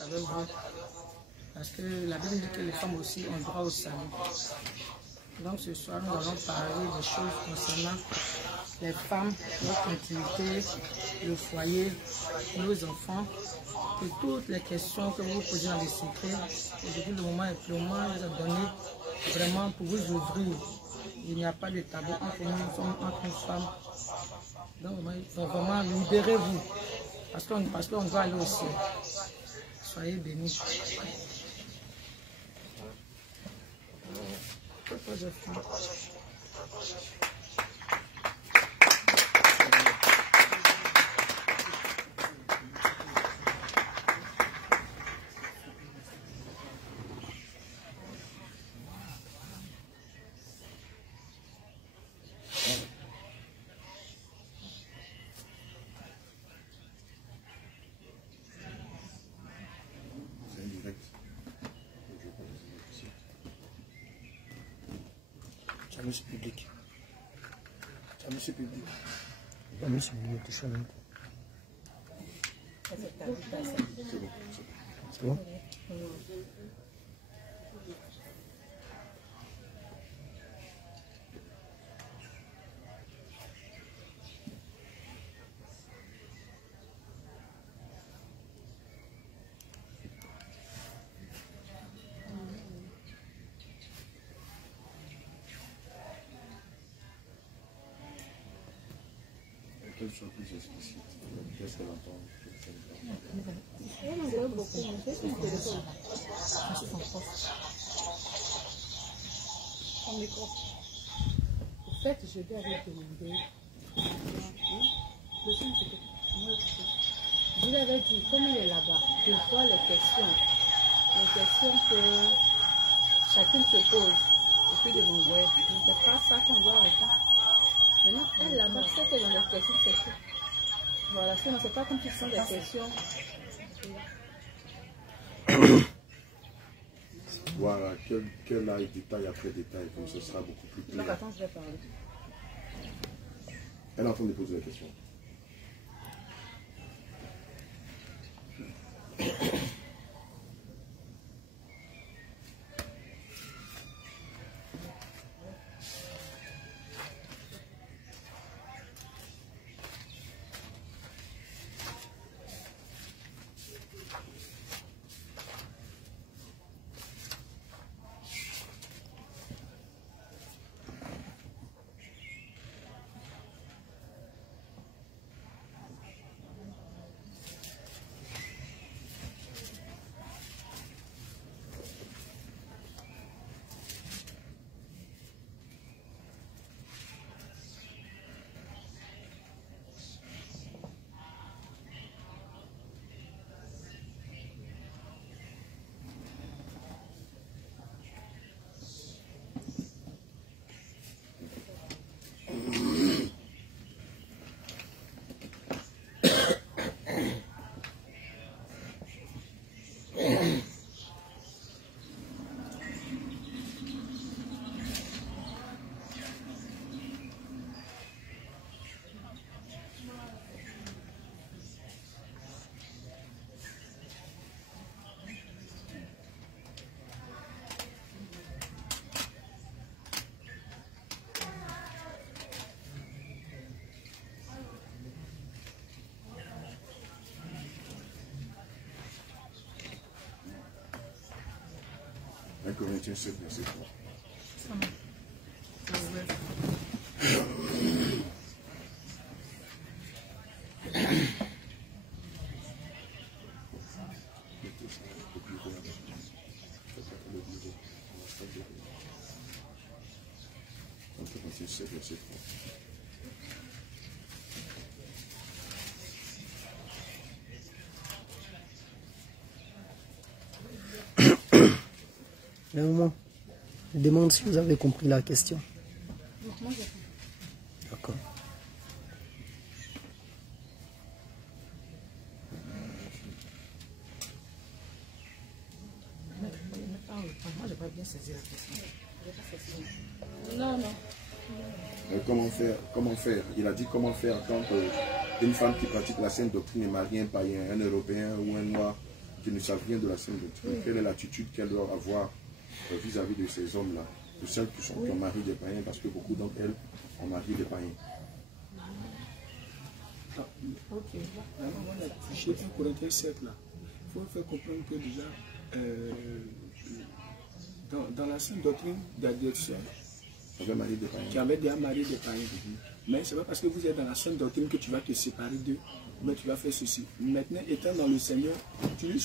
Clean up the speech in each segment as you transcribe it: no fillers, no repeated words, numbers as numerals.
avec vous. Parce que la Bible dit que les femmes aussi ont droit au salut. Donc ce soir, nous allons parler des choses concernant les femmes, notre intimité, le foyer, nos enfants, et toutes les questions que vous posez dans les secrets. Aujourd'hui, le moment est donné vraiment pour vous ouvrir. Il n'y a pas de tabou entre nous, nous sommes entre nous femmes. Donc vraiment, libérez-vous. Parce qu'on doit aller au ciel. Soyez bénis. Monsieur public. Monsieur public. Monsieur public, touche à l'autre. C'est bon? Qu'elle soit plus explicite. Qu'est-ce qu'elle entend? En fait, je lui avais demandé. Je lui avais dit, comme il est là-bas, je vois les questions que chacune se pose. Et puis de m'envoyer. C'est pas ça qu'on doit répondre. Maintenant, elle là-bas, c'est que dans les questions, c'est tout. Voilà, sinon, c'est pas comme si ce sont des questions. Voilà, qu'elle aille détail après détail, comme ce sera beaucoup plus clair. Donc, attends, je vais parler. Elle est en train de poser la question. Corinthiens 7, verset 3. Corinthiens 7, verset 3. Un moment. Je demande si vous avez compris la question. D'accord. Moi, je n'ai pas bien saisi la question. Non. Comment faire? Il a dit comment faire quand une femme qui pratique la sainte doctrine est mariée à un païen, un Européen ou un Noir, qui ne savent rien de la Sainte Doctrine, quelle est l'attitude qu'elles doivent avoir vis-à-vis de ces hommes-là, de celles qui ont marié des païens, parce que beaucoup d'entre elles ont marié des païens. Ok. Vraiment, on a touché 1 Corinthiens 7 là. Il faut faire comprendre que déjà, dans la Sainte Doctrine, il y a des sœurs qui avaient déjà marié des païens. Mais ce n'est pas parce que vous êtes dans la Sainte Doctrine que tu vas te séparer d'eux, mais tu vas faire ceci. Maintenant, étant dans le Seigneur, tu lui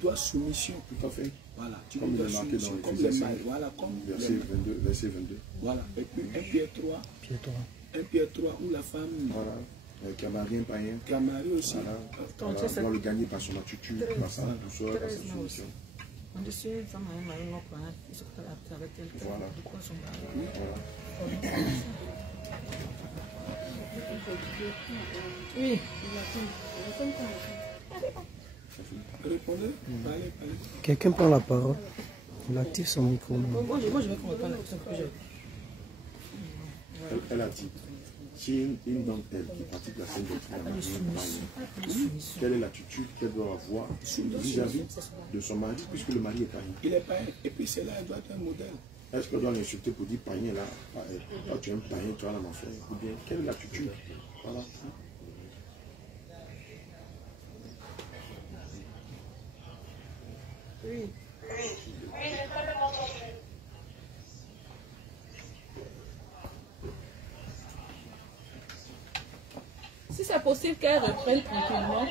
dois soumission. Tout à fait. Voilà. Tu comme lui dois marqué soumission, dans comme les mâles. Voilà, comme verset 22, verset 22. Voilà. Et puis 1 Pierre 3. 1 Pierre 3, où la femme qui a marié un païen, qui a marié aussi. Voilà, doit le gagner par son attitude, par sa douceur, par sa soumission. On dit une femme a un mari non croyant, il se parle avec elle. Voilà. Pourquoi son mari? Oui. Répondez. Parlez. Quelqu'un prend la parole. Il active son micro. Moi, je vais qu'on répondre à la question que j'ai. Elle a dit, si une d'entre elles qui pratique la Sainte Doctrine a marié un païen, quelle est l'attitude qu'elle doit avoir vis-à-vis de son mari, puisque le mari est païen? Il est païen, et puis c'est là, elle doit être un modèle. Est-ce qu'elle doit l'insulter pour dire païen là, toi tu es un païen, tu as la mention, ou bien quelle est l'attitude? Voilà. Oui. Si c'est possible qu'elle reprenne tranquillement.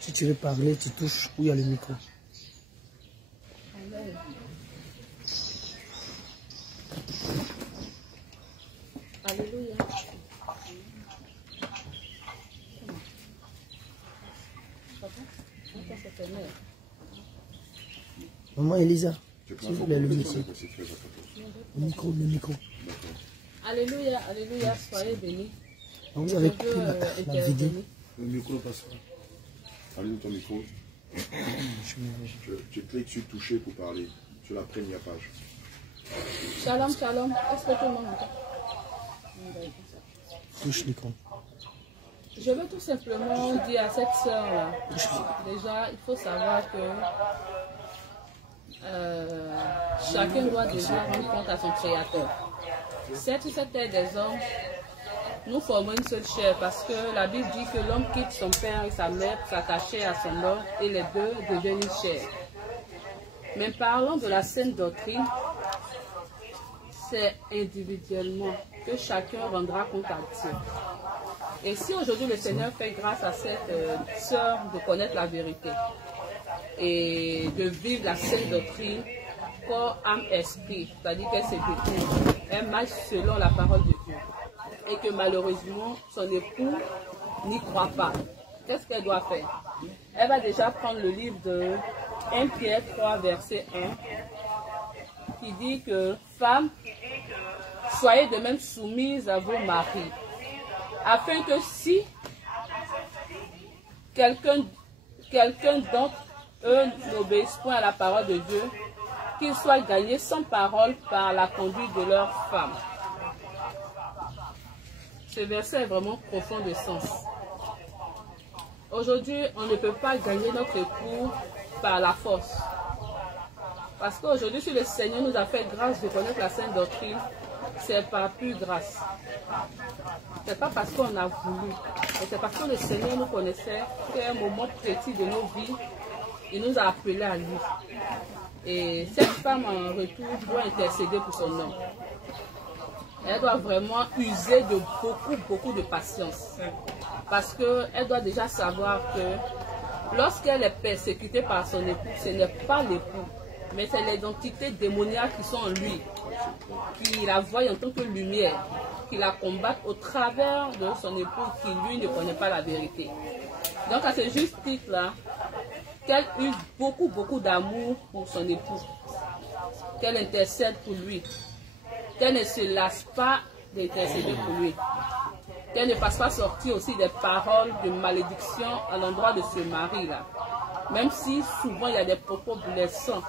Si tu veux parler, tu touches où il y a le micro. Alléluia. Maman Elisa, s'il vous plaît, le micro. Le micro. Alléluia, alléluia, soyez bénis. Vous avez coupé la vidéo. Le micro passe pas. Allume ton micro. Tu cliques sur toucher pour parler, sur la première page. Shalom, shalom. Est-ce que tout le monde entend? Touche l'écran. Je veux tout simplement dire à cette sœur-là, déjà, il faut savoir que chacun doit déjà rendre compte à son Créateur. Certes, cette terre des hommes, nous formons une seule chair parce que la Bible dit que l'homme quitte son père et sa mère pour s'attacher à son homme et les deux deviennent une chair. Mais parlons de la sainte doctrine, c'est individuellement que chacun rendra compte à Dieu. Et si aujourd'hui le Seigneur fait grâce à cette sœur de connaître la vérité et de vivre la sainte doctrine, corps, âme, esprit, c'est-à-dire qu'elle se détruit, elle marche selon la parole de Dieu. Et que malheureusement, son époux n'y croit pas. Qu'est-ce qu'elle doit faire? Elle va déjà prendre le livre de 1 Pierre 3, verset 1, qui dit que « Femmes, soyez de même soumises à vos maris, afin que si quelqu'un d'entre eux n'obéisse point à la parole de Dieu, qu'ils soient gagnés sans parole par la conduite de leurs femmes. » Ce verset est vraiment profond de sens. Aujourd'hui, on ne peut pas gagner notre époux par la force. Parce qu'aujourd'hui, si le Seigneur nous a fait grâce de connaître la Sainte Doctrine, c'est par pure grâce. Ce n'est pas parce qu'on a voulu, mais c'est parce que le Seigneur nous connaissait qu'à un moment précis de nos vies, il nous a appelés à lui. Et cette femme, en retour, doit intercéder pour son homme. Elle doit vraiment user de beaucoup de patience. Parce qu'elle doit déjà savoir que lorsqu'elle est persécutée par son époux, ce n'est pas l'époux, mais c'est les entités démoniaques qui sont en lui, qui la voient en tant que lumière, qui la combattent au travers de son époux qui, lui, ne connaît pas la vérité. Donc, à ce juste titre-là, qu'elle use beaucoup d'amour pour son époux, qu'elle intercède pour lui, qu'elle ne se lasse pas d'intercéder pour lui, qu'elle ne fasse pas sortir aussi des paroles de malédiction à l'endroit de ce mari-là, même si souvent il y a des propos blessants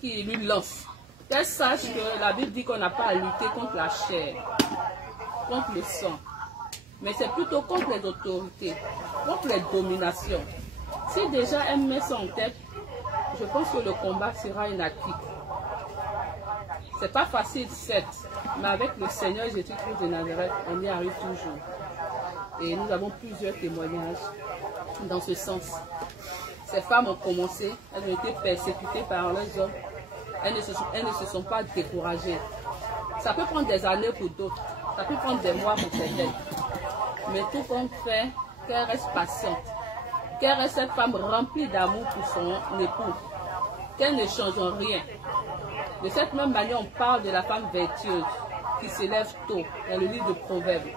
qui lui lancent. Qu'elle sache que la Bible dit qu'on n'a pas à lutter contre la chair, contre le sang, mais c'est plutôt contre les autorités, contre les dominations. Si déjà elle met ça en tête, je pense que le combat sera inactif. C'est pas facile, certes, mais avec le Seigneur Jésus-Christ de Nazareth, on y arrive toujours. Et nous avons plusieurs témoignages dans ce sens. Ces femmes ont commencé, elles ont été persécutées par leurs hommes. Elles ne se sont pas découragées. Ça peut prendre des années pour d'autres, ça peut prendre des mois pour certaines. Mais tout compte fait, qu'elle reste patiente, qu'elle reste cette femme remplie d'amour pour son époux, qu'elle ne change en rien. De cette même manière, on parle de la femme vertueuse qui se lève tôt dans le livre de Proverbes.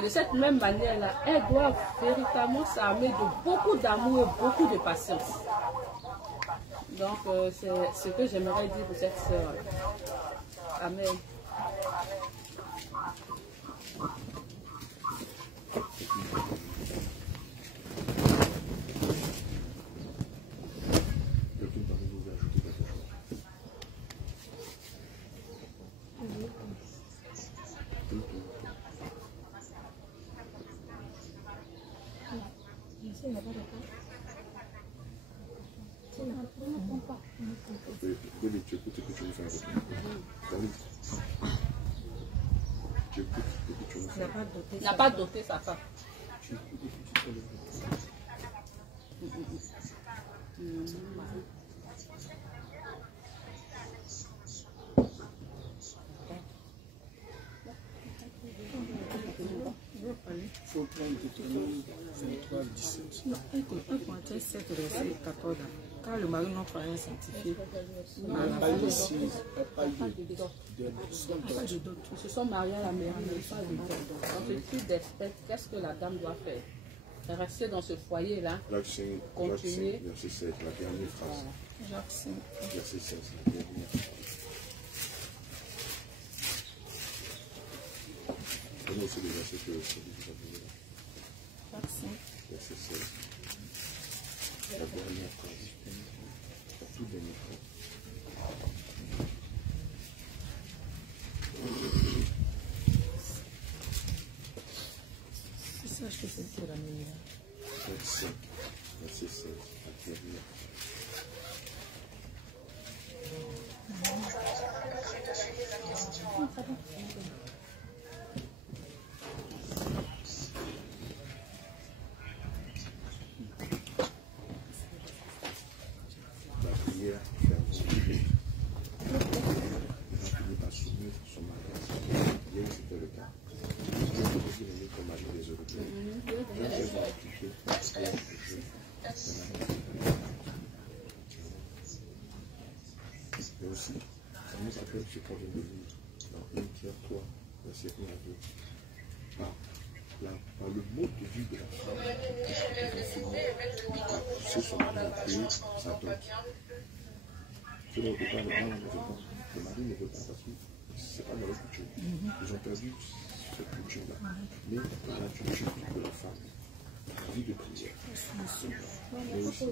De cette même manière-là, elle doit véritablement s'armer de beaucoup d'amour et beaucoup de patience. Donc, c'est ce que j'aimerais dire pour cette sœur. Amen. Il n'a pas doté sa femme. Il faut prendre Deutéronome 23, 17. Non, 1 Corinthiens 7, verset 14. Car le mari non pas un sanctifié. Il n'y a pas de signe, il n'y a pas de dot. Ils se sont mariés à la mairie, mais pas de dot. Dans ce type d'espèce, qu'est-ce que la dame doit faire? Rester dans ce foyer-là, continuer. Verset 16, la dernière phrase. Jacques 5. Verset 16, la dernière phrase. Prenez aussi les versets que vous avez là. Jacques 5. Verset 16. La dernière phrase. La toute dernière phrase. C'est ça, je fais pour la meilleure. Verset 16. La dernière phrase. Mais aussi, ça nous appelle ce qu'on vient de lire dans 1 Pierre 3, verset 1 à 2. Par le mode de vie de la femme, a poussé son mari à payer sa dot. Cela au départ, le mari ne veut pas parce que ce n'est pas dans leur coutume. Ils ont perdu cette coutume-là. Mais dans l'attitude de la femme, la vie de prière, mais aussi,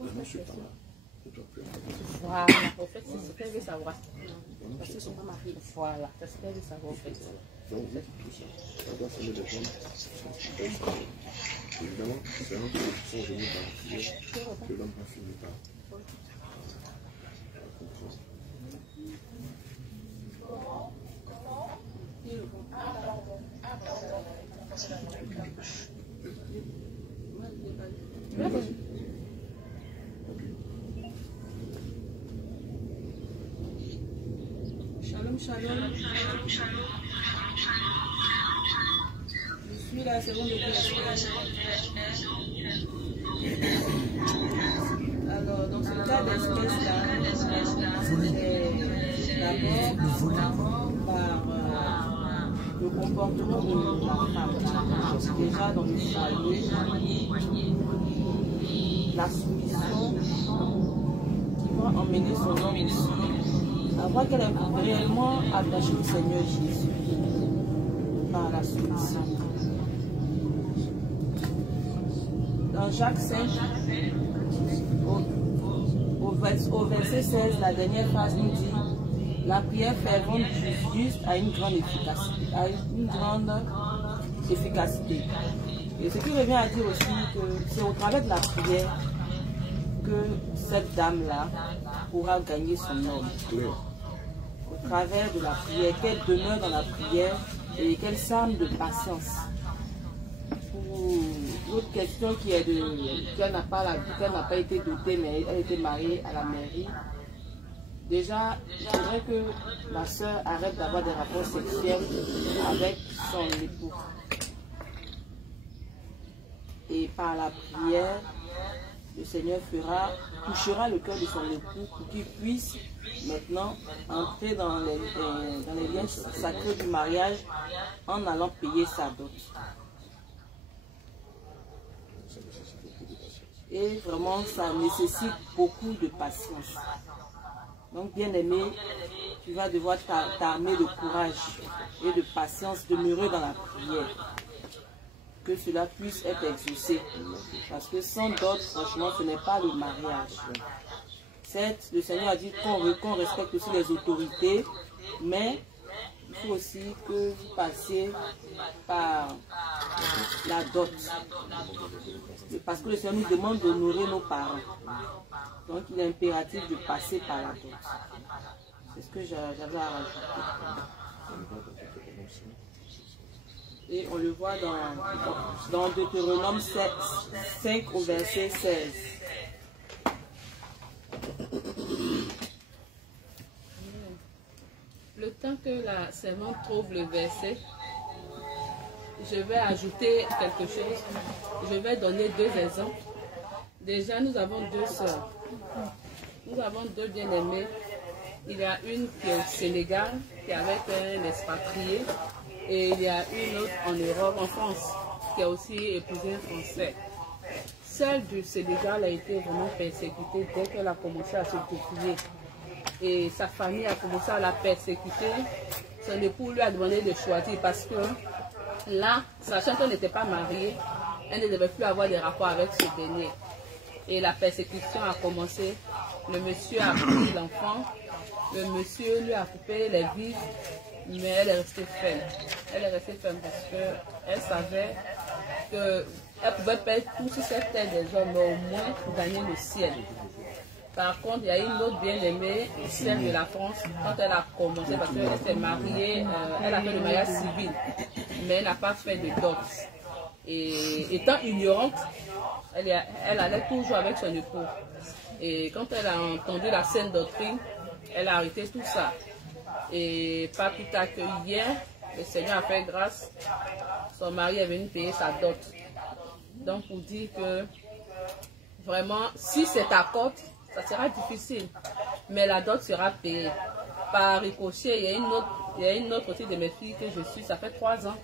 vraiment ce temps-là, Voilà, au fait, c'est ce qu'elle veut savoir. Parce qu'ils ne sont pas mariés. Voilà, c'est ce qu'elle veut savoir, en fait. Donc, tout ça, ça doit s'aimer des gens sans évidemment, c'est un peu son genou par la prière que l'homme va finir par comprendre. Shalom, shalom. Je suis la seconde de alors, dans ce cas d'espèce-là, c'est d'abord par le comportement de la femme. Déjà dans le foyer, la soumission qui va emmener son homme ici, à voir qu'elle est réellement attachée au Seigneur Jésus par la soumission. Dans Jacques 5, au verset 16, la dernière phrase nous dit: la prière fervente du juste a une grande efficacité. Et ce qui revient à dire aussi que c'est au travers de la prière que cette dame-là pourra gagner son homme. Au travers de la prière, qu'elle demeure dans la prière et qu'elle s'arme de patience. L'autre question qui est qu'elle n'a pas été dotée, mais elle était mariée à la mairie. Déjà, il faudrait que la sœur arrête d'avoir des rapports sexuels avec son époux. Et par la prière, le Seigneur touchera le cœur de son époux pour qu'il puisse maintenant entrer dans les liens sacrés du mariage en allant payer sa dot. Et vraiment, ça nécessite beaucoup de patience. Donc, bien aimé, tu vas devoir t'armer de courage et de patience, demeurer dans la prière. Que cela puisse être exaucé. Parce que sans dot, franchement, ce n'est pas le mariage. Certes, le Seigneur a dit qu'on respecte aussi les autorités, mais il faut aussi que vous passiez par la dot. Parce que le Seigneur nous demande d'honorer nos parents. Donc il est impératif de passer par la dot. C'est ce que j'avais à rajouter. Et on le voit dans Deutéronome 5 au verset 16. Le temps que la servante trouve le verset, je vais ajouter quelque chose. Je vais donner deux exemples. Déjà, nous avons deux sœurs. Nous avons deux bien-aimés. Il y a une qui est au Sénégal, qui est avec un expatrié. Et il y a une autre en Europe, en France, qui a aussi épousé un Français. Celle du Sénégal a été vraiment persécutée dès qu'elle a commencé à se dépouiller. Et sa famille a commencé à la persécuter. Son époux lui a demandé de choisir parce que là, sachant qu'elle n'était pas mariée, elle ne devait plus avoir de rapport avec ce dernier. Et la persécution a commencé. Le monsieur a pris l'enfant. Le monsieur lui a coupé les vies. Mais elle est restée ferme. Elle est restée ferme parce qu'elle savait qu'elle pouvait perdre tout sur cette terre des hommes, mais au moins pour gagner le ciel. Par contre, il y a une autre bien-aimée, celle de la France, quand elle a commencé, parce qu'elle s'est mariée, elle a fait le mariage civil, mais elle n'a pas fait de dot. Et étant ignorante, elle allait toujours avec son époux. Et quand elle a entendu la sainte doctrine, elle a arrêté tout ça. Et pas plus tard que hier, le Seigneur a fait grâce, son mari est venu payer sa dot. Donc pour dire que vraiment, si c'est à côte, ça sera difficile, mais la dot sera payée. Par ricochet, il y a une autre aussi de mes filles que je suis, ça fait 3 ans.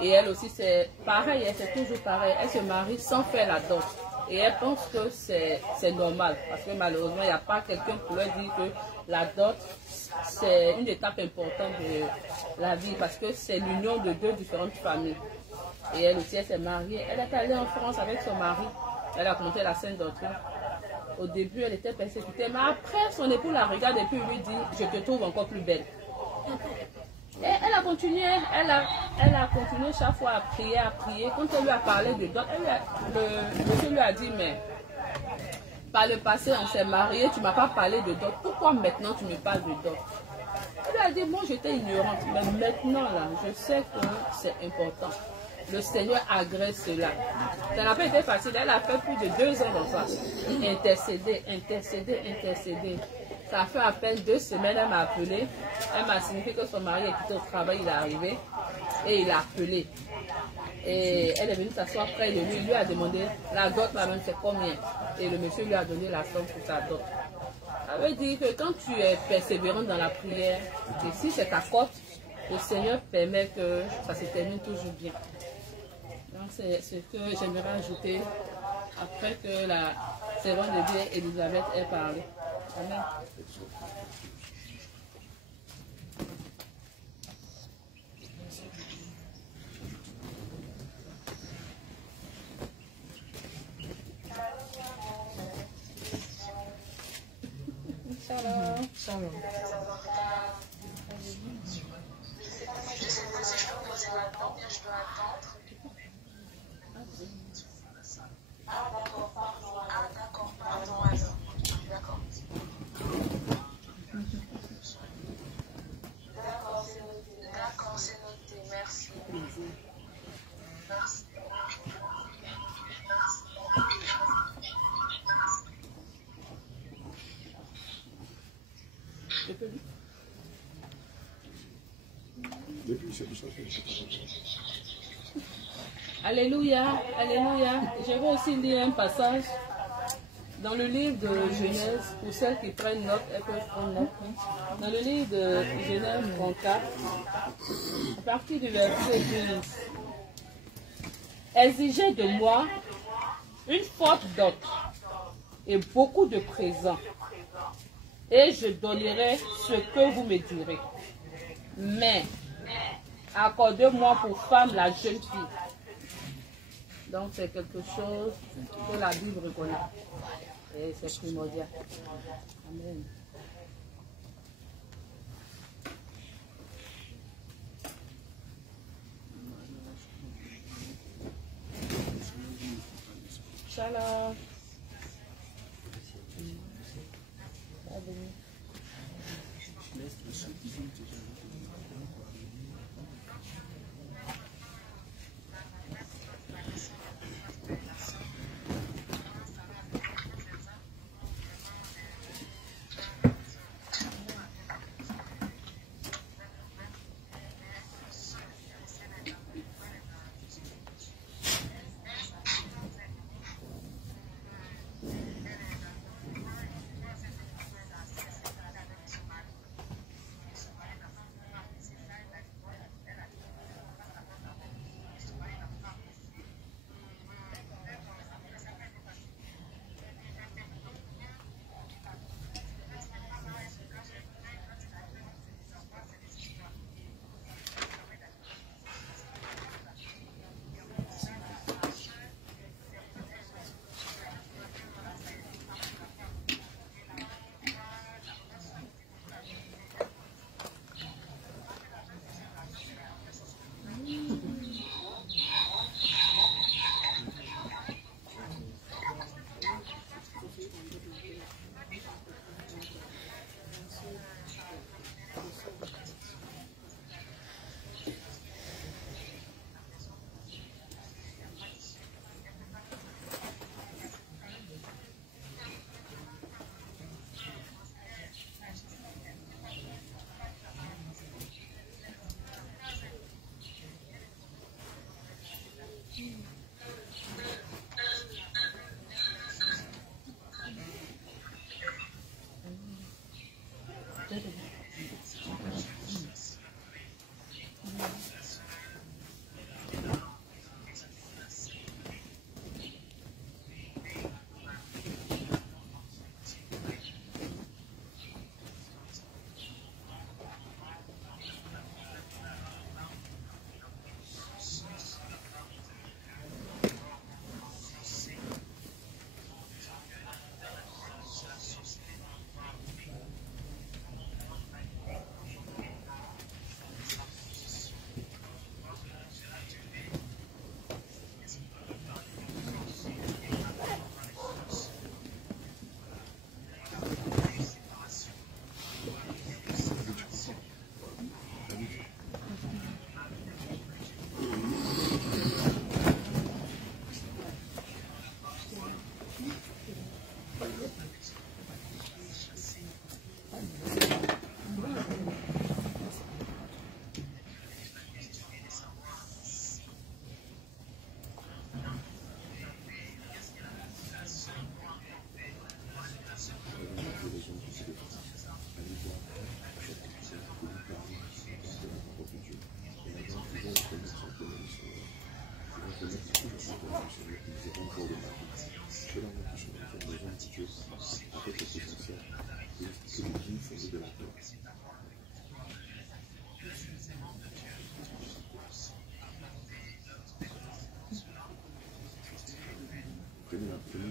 Et elle aussi, c'est pareil, elle fait toujours pareil. Elle se marie sans faire la dot. Et elle pense que c'est normal, parce que malheureusement, il n'y a pas quelqu'un pour leur dire que la dot, c'est une étape importante de la vie, parce que c'est l'union de deux différentes familles. Et elle aussi, elle s'est mariée. Elle est allée en France avec son mari. Elle a commencé la sainte doctrine. Au début, elle était persécutée, mais après, son époux la regarde et puis lui dit, je te trouve encore plus belle. Et elle a continué, elle a continué chaque fois à prier, à prier. Quand elle lui a parlé de dot, le monsieur lui a dit, mais par le passé, on s'est mariés, tu ne m'as pas parlé de dot. Pourquoi maintenant tu me parles de dot? Elle lui a dit, moi j'étais ignorante, mais maintenant là, je sais que c'est important. Le Seigneur agrée cela. Ça n'a pas été facile, elle a fait plus de 2 ans dans ça. Intercéder, intercéder, intercéder. Ça a fait à peine 2 semaines, elle m'a appelé. Elle m'a signifié que son mari est quitté au travail, il est arrivé. Et il a appelé. Et elle est venue s'asseoir près de lui. Il lui a demandé, la dot là-même c'est combien? Et le monsieur lui a donné la somme pour sa dot. Ça veut dire que quand tu es persévérant dans la prière, et si c'est ta cote, le Seigneur permet que ça se termine toujours bien. Donc c'est ce que j'aimerais ajouter après que la servante de Dieu Elisabeth ait parlé. Amen. Shalom. Shalom. Je sais pas si je peux poser maintenant, bien je dois attendre. Ah d'accord, pardon. Ah d'accord, pardon alors. D'accord. D'accord, c'est noté. Merci. Merci. Alléluia, alléluia. Je vais aussi lire un passage dans le livre de Genèse, pour celles qui prennent note, elles peuvent prendre note. Dans le livre de Genèse 34, à partir du verset 12. Exigez de moi une forte dot et beaucoup de présents, et je donnerai ce que vous me direz. Mais accordez-moi pour femme la jeune fille. Donc c'est quelque chose que la Bible reconnaît. Et c'est primordial. Amen. Shalom.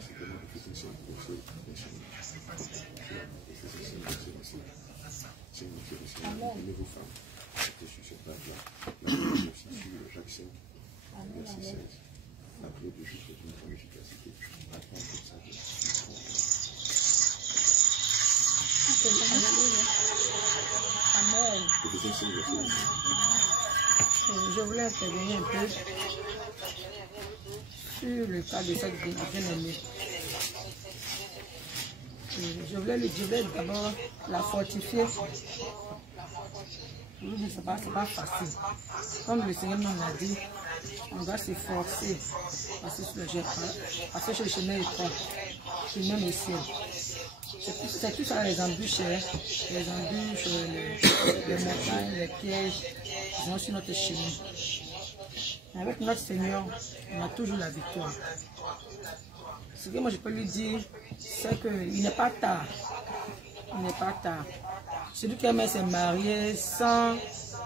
simplement de faire une série de versets d'enseignement. C'est une série de vos femmes. C'était sur cette page-là. La première aussi sur Jacques 5, verset 16. Après de juste une grande efficacité. Apprendre comme ça. Amen. Je voulais intervenir un peu sur le cas de cette bien-aimée. Je voulais d'abord la fortifier. Je vous dis, ce n'est pas facile. Comme le Seigneur nous l'a dit, on doit s'efforcer, passer sur le chemin étroit, chemin le ciel. C'est tout ça, les embûches, les montagnes, les pièges, qui sont sur notre chemin. Mais avec notre Seigneur, on a toujours la victoire. Ce que moi je peux lui dire, c'est qu'il n'est pas tard. Il n'est pas tard. Celui qui aime s'est marié sans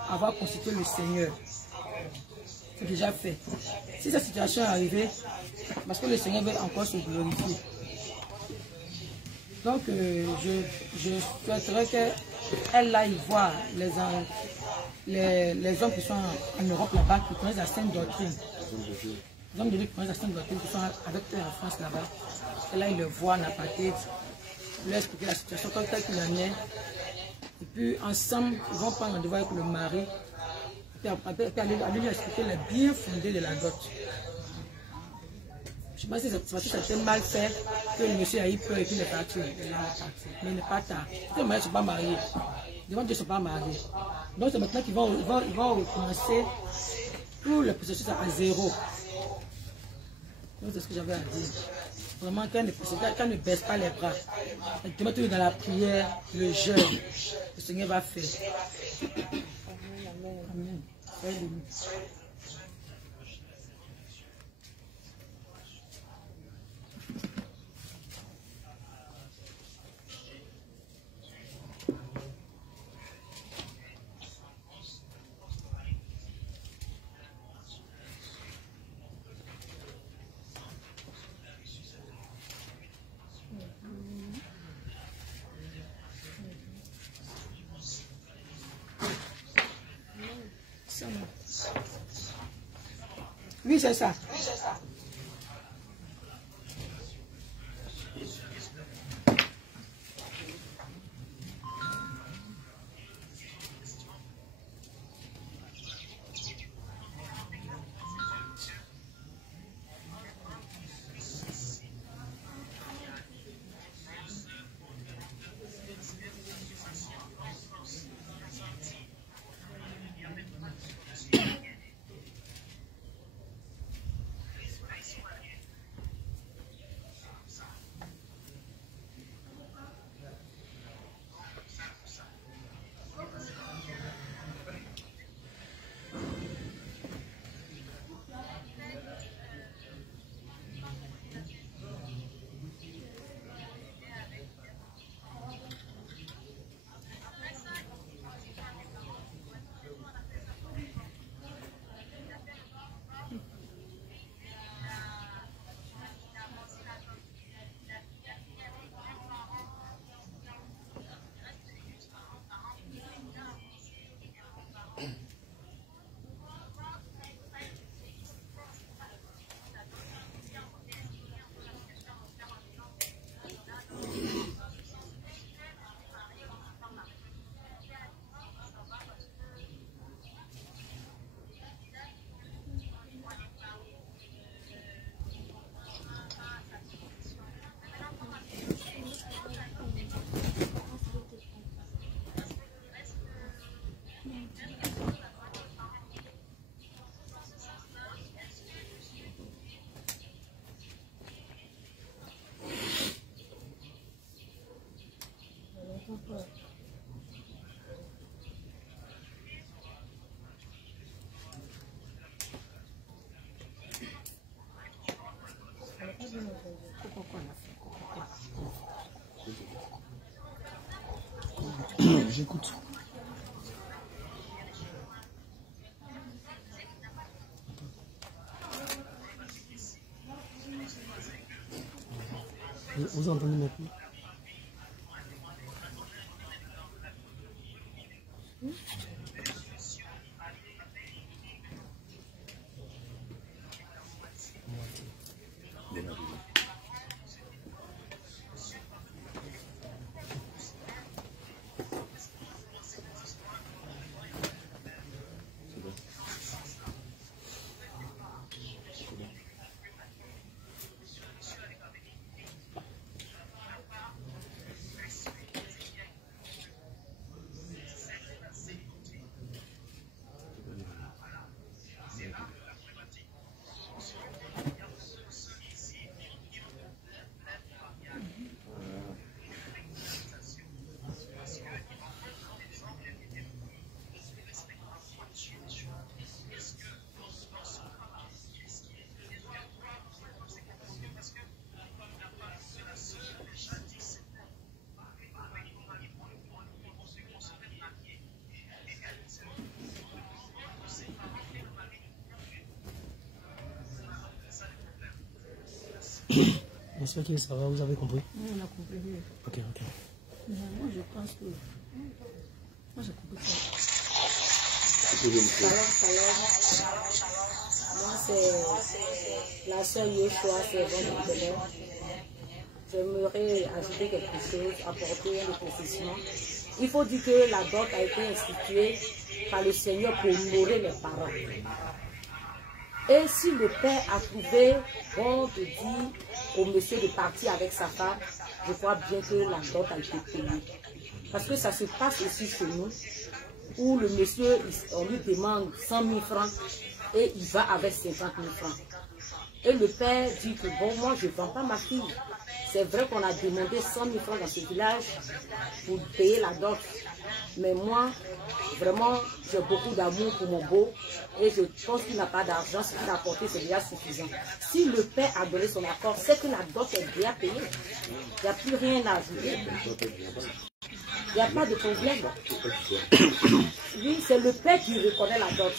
avoir consulté le Seigneur. C'est déjà fait. Si cette situation est arrivée, parce que le Seigneur veut encore se glorifier. Donc, je souhaiterais qu'elle aille voir les hommes qui sont en Europe là-bas, qui connaissent la Sainte Doctrine. Les hommes de Dieu qui connaissent la Sainte Doctrine, qui sont avec eux en France là-bas. Et là, ils le voient, n'a pas tête. Ils leur expliquer la situation comme telle qu'il en est. Et puis, ensemble, ils vont prendre un devoir avec le mari. Et puis, aller lui expliquer le bien fondé de la dot. Je pense que ça s'est mal fait, que le monsieur a eu peur et qu'il est parti. Mais il n'est pas tard. Les mariés ne sont pas mariés. Devant Dieu ne sont pas mariés. Donc c'est maintenant qu'ils vont recommencer tout le processus à zéro. Donc c'est ce que j'avais à dire. Vraiment, quand ne baisse pas les bras, et te mettre dans la prière, le jeûne, le Seigneur va faire. Amen. Amen. Oui, c'est ça. J'écoute. Vous entendez maintenant? J'espère que ça va, vous avez compris? Oui, on a compris. Ok, ok. Moi, je pense que... Moi, j'ai compris ça. Moi, c'est la sœur Yeshua, c'est vraiment de. J'aimerais ajouter quelque chose, apporter un éclaircissement. Il faut dire que la dot a été instituée par le Seigneur pour honorer les parents. Et si le père a trouvé bon de dire au monsieur de partir avec sa femme, je crois bien que la dot a été payée. Parce que ça se passe aussi chez nous, où le monsieur, on lui demande 100 000 francs et il va avec 50 000 francs. Et le père dit que bon, moi je ne vends pas ma fille. C'est vrai qu'on a demandé 100 000 francs dans ce village pour payer la dot. Mais moi, vraiment, j'ai beaucoup d'amour pour mon beau et je pense qu'il n'a pas d'argent. Ce qu'il a apporté, c'est déjà suffisant. Si le père a donné son accord, c'est que la dot est bien payée. Il n'y a plus rien à ajouter. Il n'y a pas de problème. Oui, c'est le père qui reconnaît la dot.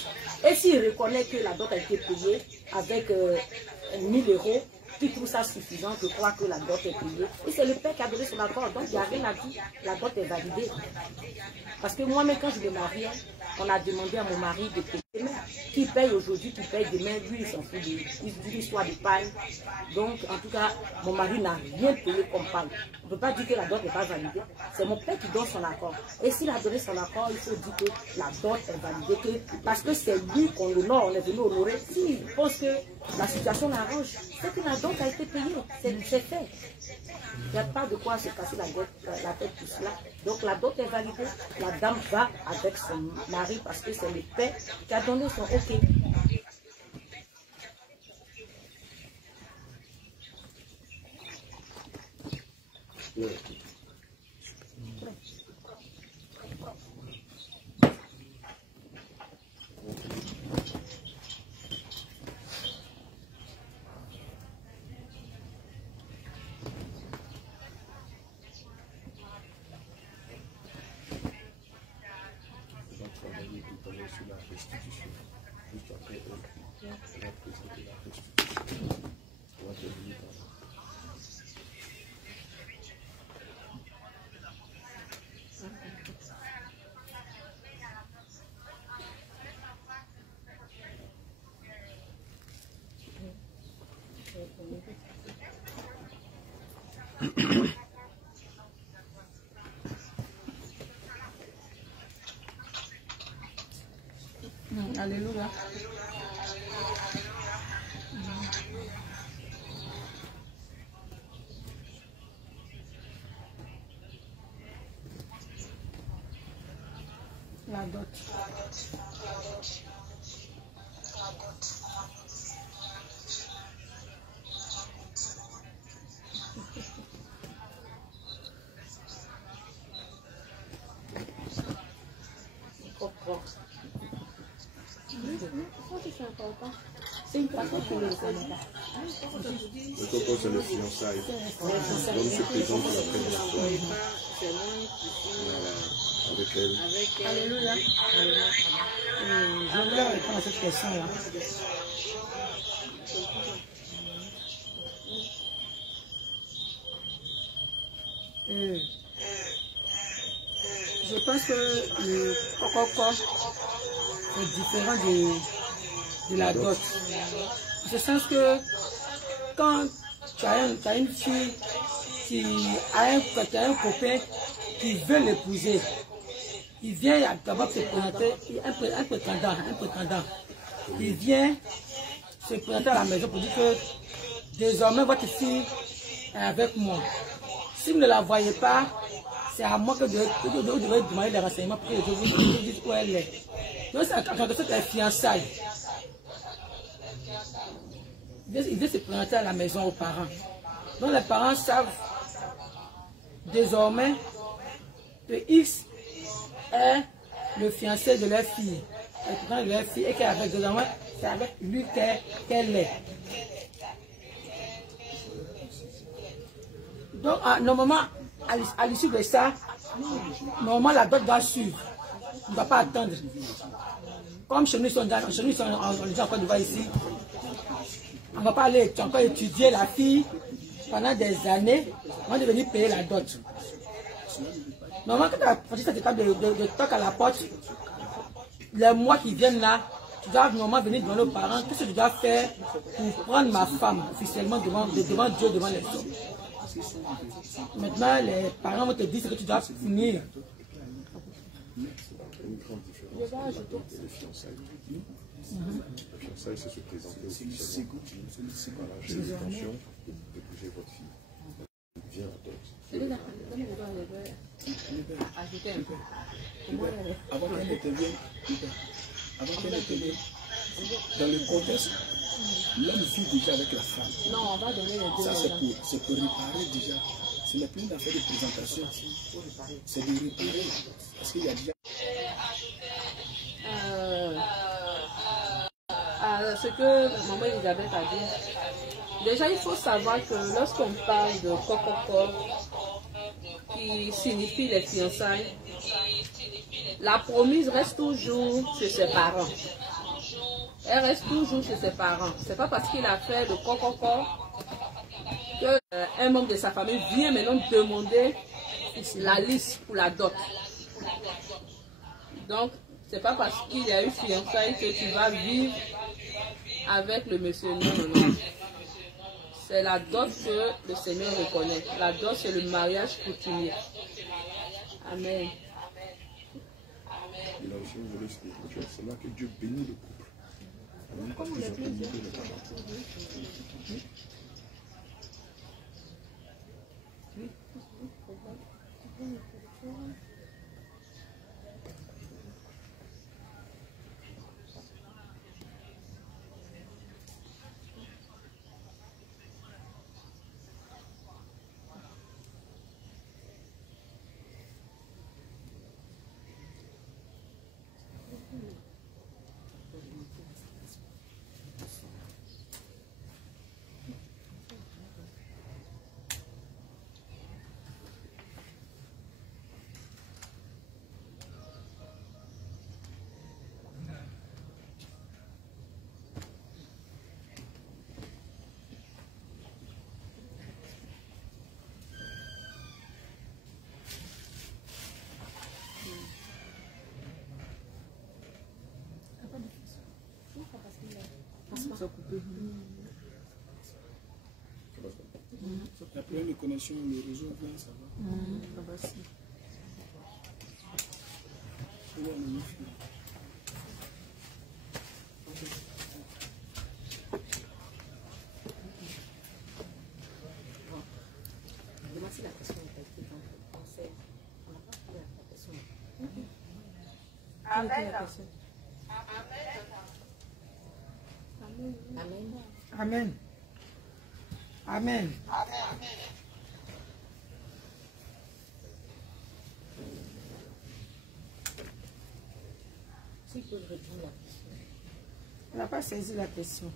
Et s'il reconnaît que la dot a été payée avec 1000 €, qui trouve ça suffisant, je crois que la dot est payée. Et c'est le père qui a donné son accord, donc il n'y a rien à dire, la dot est validée. Parce que moi-même, quand je me mariais, on a demandé à mon mari de payer demain. Qui paye aujourd'hui, qui paye demain, lui, il s'en fout de l'histoire de paille. Donc, en tout cas, mon mari n'a rien payé comme paille. On ne peut pas dire que la dot n'est pas validée. C'est mon père qui donne son accord. Et s'il a donné son accord, il faut dire que la dot est validée. Parce que c'est lui qu'on honore, on est venu honorer. S'il pense que la situation l'arrange, c'est que la dot a été payée. C'est fait. Il n'y a pas de quoi se casser la tête pour cela. Donc la dot est validée. La dame va avec son mari parce que c'est le père qui a donné son OK. Sur la restitution. Juste après, on va présenter la restitution. On va terminer par là. Alléluia. La dot. C'est une façon pour les Canada. Le coco, c'est le fiançailles. L'homme se présente pour la première fois. Avec elle. Alléluia. J'aimerais répondre à cette question-là. Je pense que le coco est différent de la dot. En ce sens que quand tu as une fille qui a un copain qui veut l'épouser, il vient d'abord se présenter, un prétendant. Il vient se présenter à la maison pour dire que désormais votre fille est avec moi. Si vous ne la voyez pas, c'est à moi que vous devez demander des renseignements pour que je vous dise où elle est. Donc c'est en quelque sorte les fiançailles. Il vient se présenter à la maison aux parents. Donc les parents savent désormais que X est le fiancé de leur fille. De leur fille et qu'avec désormais, c'est avec lui qu'elle est. Donc normalement, à l'issue de ça, normalement la dot doit suivre. On ne doit pas attendre. Comme chez nous, on est en Côte d'Ivoire ici, on ne va pas aller encore étudier la fille pendant des années, on va venir payer la dot. Normalement, quand tu as franchi cette étape de toc à la porte, les mois qui viennent là, tu dois normalement venir devant nos parents, tout ce que tu dois faire pour prendre ma femme officiellement devant Dieu, devant les hommes. Maintenant, les parents vont te dire ce que tu dois finir. Une grande différence entre la dot et les fiançailles. La fiançaille, c'est se présenter officiellement. Voilà, j'ai l'intention d'épouser votre fille. Viens la dot. Avant qu'elle intervienne, dans le contexte, l'homme vit déjà avec la femme. Non, on va donner les deux. Ça, c'est pour réparer déjà. Ce n'est plus une affaire de présentation. C'est de réparer. Parce qu'il y a déjà. Ce que maman Elisabeth a dit. Déjà, il faut savoir que lorsqu'on parle de coco, qui signifie les fiançailles, la promise reste toujours chez ses parents. Elle reste toujours chez ses parents. C'est pas parce qu'il a fait le coco qu'un membre de sa famille vient maintenant demander la liste pour la dot. Donc, c'est pas parce qu'il y a eu fiançailles que tu vas vivre avec le monsieur. Non, non, non. C'est la dot que le Seigneur reconnaît. La dot, c'est le mariage coutumier. Amen. Et là aussi, vous allez expliquer, c'est là que Dieu bénit le couple. Parce qu'ils ont béni les parents. La première connexion, le réseau vient, ça va. Si la question est été dans le conseil, on n'a pas trouvé la question. Amen. Amen. S'ils peuvent répondre à la question. On n'a pas saisi la question.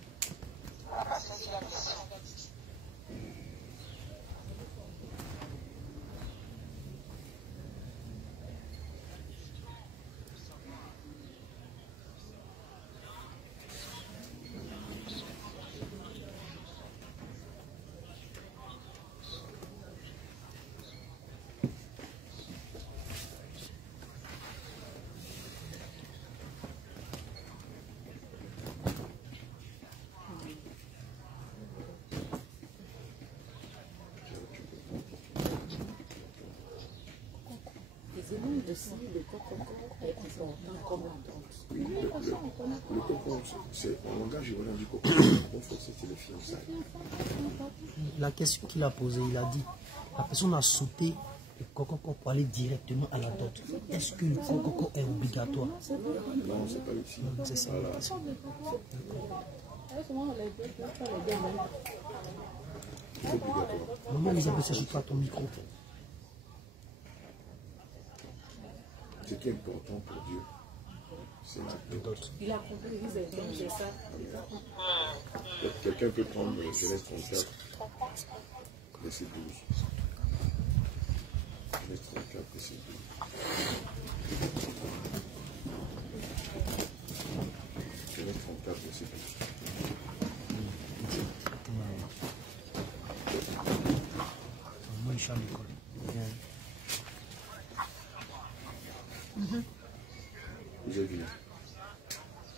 si le coco est important comme la dot. Le coco, c'est en langage ivoirien, on dit coco. En fait, c'était les fiançailles. La question qu'il a posée, il a dit, la personne a sauté le coco pour aller directement à la dot. Est-ce que le coco est obligatoire? Non, c'est pas ici. C'est ça. Voilà. Maman Elisabeth, s'agit pas à ton micro. Ce qui est important pour Dieu, c'est la dot. Il a compris, c'est ça. Quelqu'un peut prendre le Genèse 34, verset 12. Genèse 34, verset 12. Genèse 34, verset 12. Moi, je suis à l'école. Vous avez vu,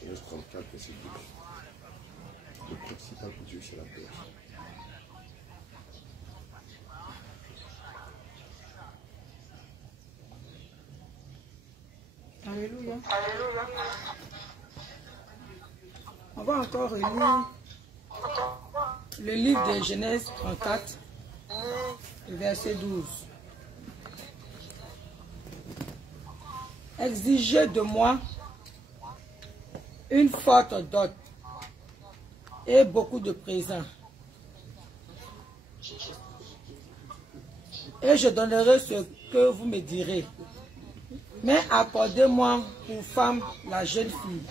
Genèse 34, verset 12. Le principal pour Dieu, c'est la dot. Alléluia. On va encore relire le livre de Genèse 34, verset 12. Exigez de moi une forte dot et beaucoup de présents, et je donnerai ce que vous me direz. Mais accordez-moi pour femme la jeune fille.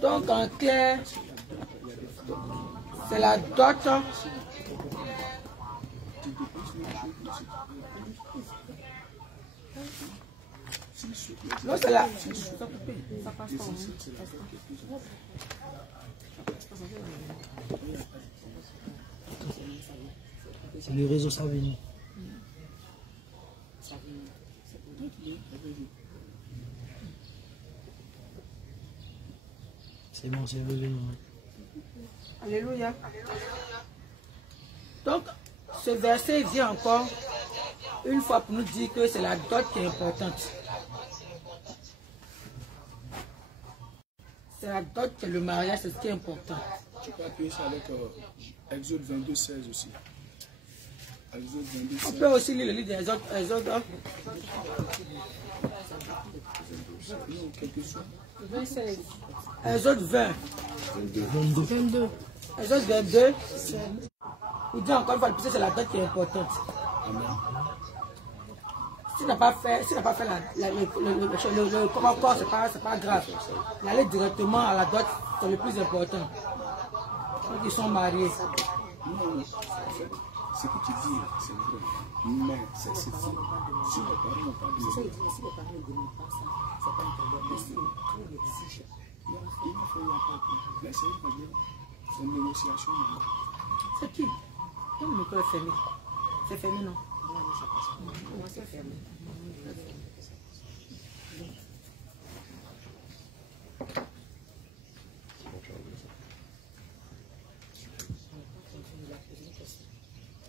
Donc en clair, c'est la dot. Non, c'est la... C'est le réseau Savigny. C'est bon, c'est revenu. Alléluia. Donc, ce verset vient encore une fois pour nous dire que c'est la dot qui est importante. C'est la dot qui est le mariage, c'est ce qui est important. Tu peux appuyer ça avec Exode 22, 16 aussi. Exode 22, 16. On peut aussi lire le livre d'Exode. Exode, Non, quelque chose. 26. Exode 20. 22. Exode 22. Il dit encore une fois, c'est la dot qui est importante. Si n'a pas fait, le corps, c'est pas grave. L'aller directement à la dot, c'est le plus important. Quand ils sont mariés. Non, ce que tu dis, c'est vrai. Mais c'est ce qui, si les parents n'ont pas besoin, Si les parents ne demandent pas ça, c'est pas un problème. Mais si tout l'exige, il faut y avoir. Mais c'est un problème. C'est une négociation. C'est qui? Le micro est fermé. C'est fermé, non? moi c'est fermé.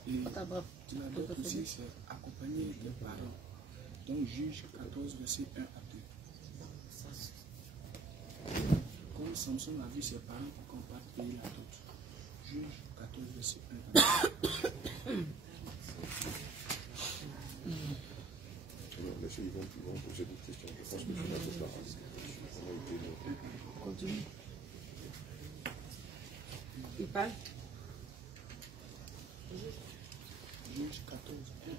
Et la dot aussi, c'est accompagner tes parents. Donc, Juge 14, verset 1 à 2. Comme Samson a vu ses parents pour qu'on ne pas payer la dot. Juge 14, verset 1 à 2. Les filles ils vont poser des questions. Je pense que c'est la dot. Continue. Il parle. Juge 14, 1 à 2.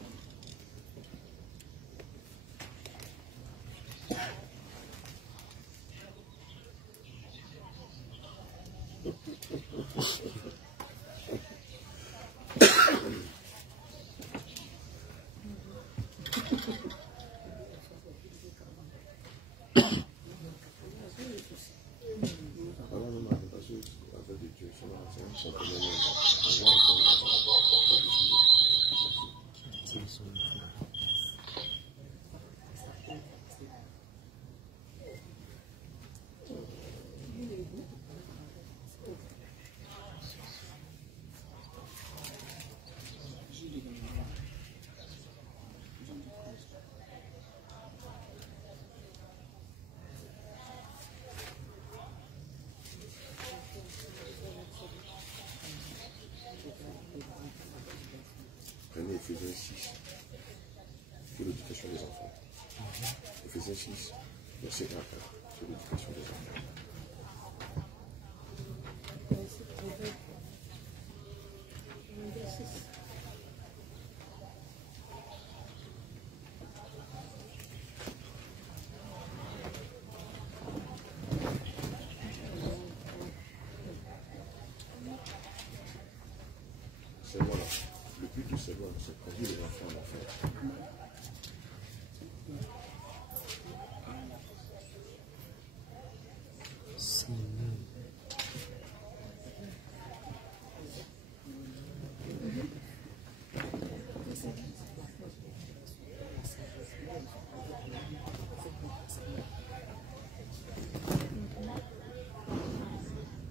Éphésiens 6, verset 1 à 4, sur l'éducation des enfants. C'est voilà. Le but du Seigneur, c'est de conduire les enfants à l'enfer.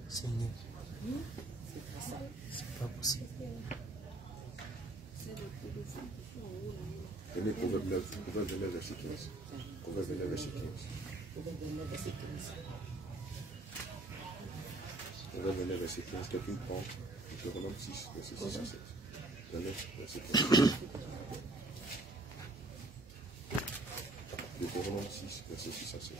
Seigneur, c'est pas possible. Tenez Proverbe 9, verset 15. Proverbe 9, verset 15. Proverbe 9, verset 15. Quelqu'un prend Deutéronome 6, verset 6 à 7. 9, verset 15. Deutéronome 6, verset 6 à 7.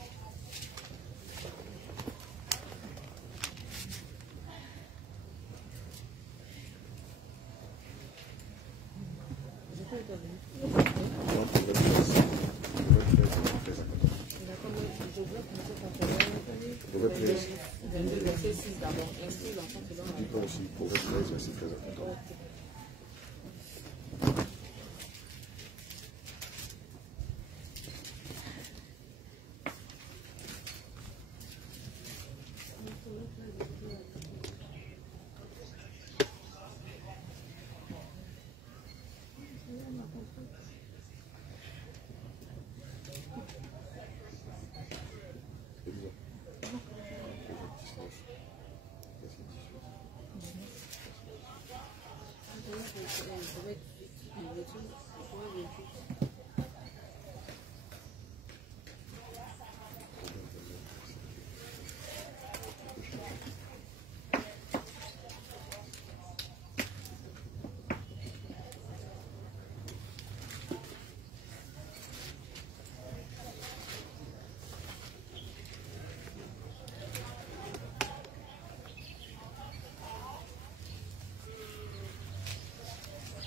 Dis-toi aussi, Proverbe 13, verset 13 à 14.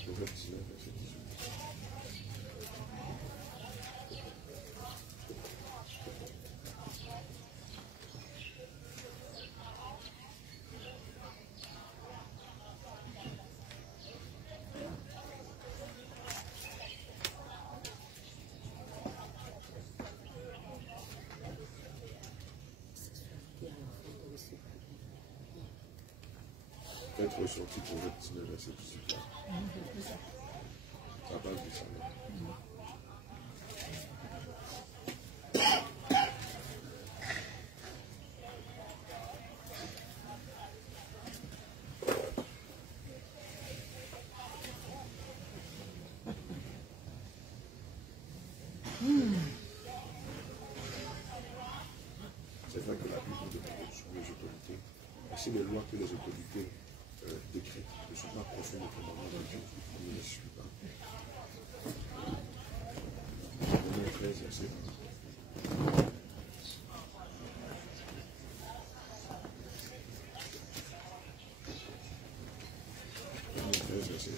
Proverbe 19, verset 18. Être ressorti pour le 19, verset 18. Ça parle du salaire. C'est vrai que la Bible demande sur les autorités. Et c'est les lois que les autorités décrètent ne sont pas profondes au commandement de Dieu. On ne les suit pas. Romains 13, verset 1. Romains 13, verset 1.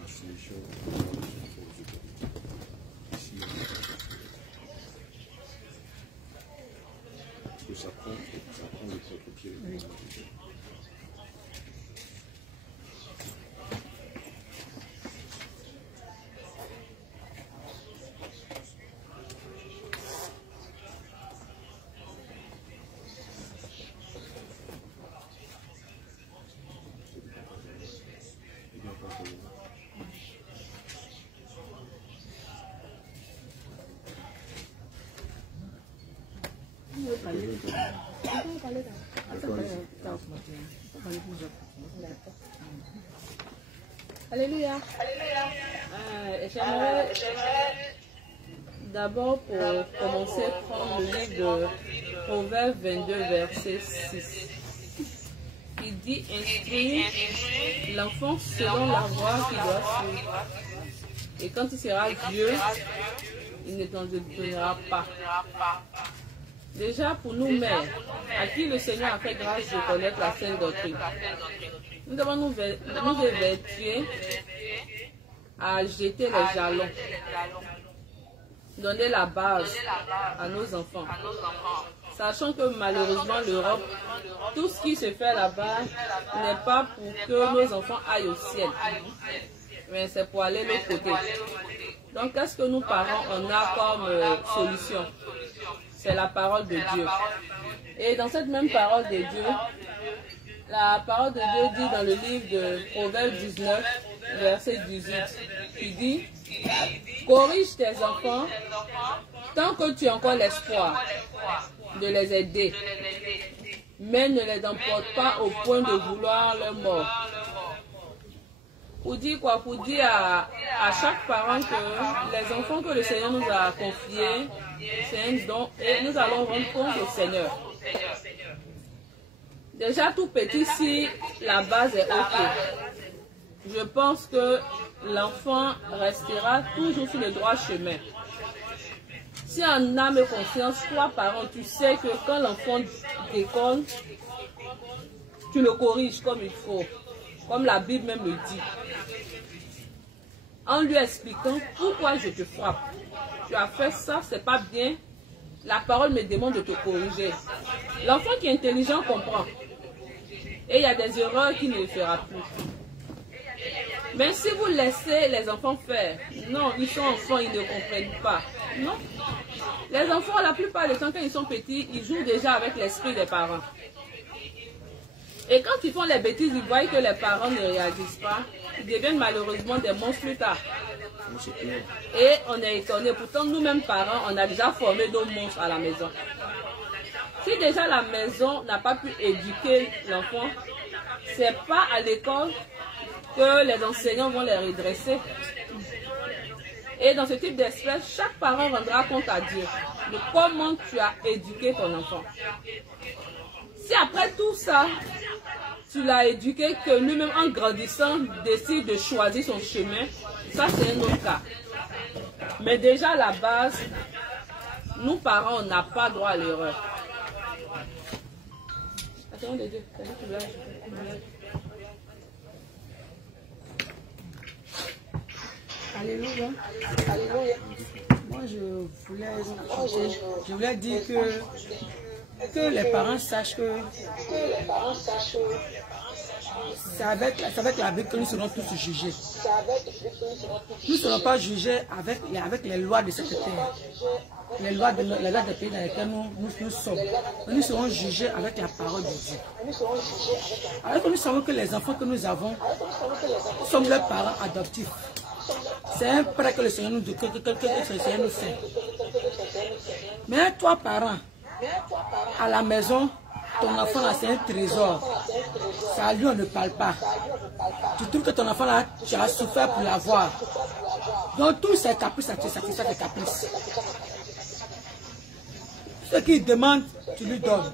La soumission aux autorités. Ici, parce que ça prend le contre-pied les commandements de Dieu. Alléluia. J'aimerais d'abord, pour commencer, prendre le livre de Proverbe 22, verset 6. Il dit: instruire l'enfant selon la voie qu'il doit suivre. Et quand il sera vieux, il ne t'en donnera pas. Déjà pour nous mères, à qui le Seigneur a fait grâce de connaître la sainte doctrine, nous devons nous évertuer à jeter les jalons, donner la base à nos enfants. Sachant que malheureusement l'Europe, tout ce qui se fait là-bas n'est pas pour que nos enfants aillent au ciel, mais c'est pour aller de l'autre côté. Donc qu'est-ce que nous parents on a comme solution? C'est la parole de Dieu. Et dans cette même parole de Dieu, la parole de Dieu dit dans le livre de Proverbes 19, verset 18, qui dit: corrige tes enfants tant que tu as encore l'espoir de les aider, mais ne les emporte pas au point de vouloir leur mort. Pour dire quoi? Pour dire à chaque parent que les enfants que le Seigneur nous a confiés, c'est un don et nous allons rendre compte au Seigneur. Déjà tout petit, si la base est ok, je pense que l'enfant restera toujours sur le droit chemin. Si en âme et conscience, toi parent, tu sais que quand l'enfant déconne, tu le corriges comme il faut, comme la Bible même le dit, en lui expliquant pourquoi je te frappe. Tu as fait ça, c'est pas bien. La parole me demande de te corriger. L'enfant qui est intelligent comprend. Et il y a des erreurs qu'il ne fera plus. Mais si vous laissez les enfants faire, non, ils sont enfants, ils ne comprennent pas. Non. Les enfants, la plupart du temps, quand ils sont petits, ils jouent déjà avec l'esprit des parents. Et quand ils font les bêtises, ils voient que les parents ne réagissent pas. Ils deviennent malheureusement des monstres plus tard. Et on est étonné. Pourtant, nous-mêmes parents, on a déjà formé nos monstres à la maison. Si déjà la maison n'a pas pu éduquer l'enfant, c'est pas à l'école que les enseignants vont les redresser. Et dans ce type d'espèce, chaque parent rendra compte à Dieu de comment tu as éduqué ton enfant. Si après tout ça, tu l'as éduqué, que lui-même en grandissant décide de choisir son chemin, ça c'est un autre cas. Mais déjà à la base, nous parents, on n'a pas droit à l'erreur. Alléluia. Alléluia. Moi, je voulais dire que les parents sachent que c'est avec la Bible que nous serons tous jugés. Nous ne serons pas jugés avec les lois de cette terre, les lois des pays dans lesquels nous sommes. Nous serons jugés avec la parole de Dieu. Alors que nous savons que les enfants que nous avons sommes leurs parents adoptifs. C'est un prêt que le Seigneur nous fait. Mais toi, parent, à la maison, ton enfant là, c'est un trésor. Ça, lui, on ne parle pas. Tu trouves que ton enfant là, tu as souffert pour l'avoir. Donc, tous ces caprices, ça te satisfait tes caprices. Ce qu'il demande, tu lui donnes.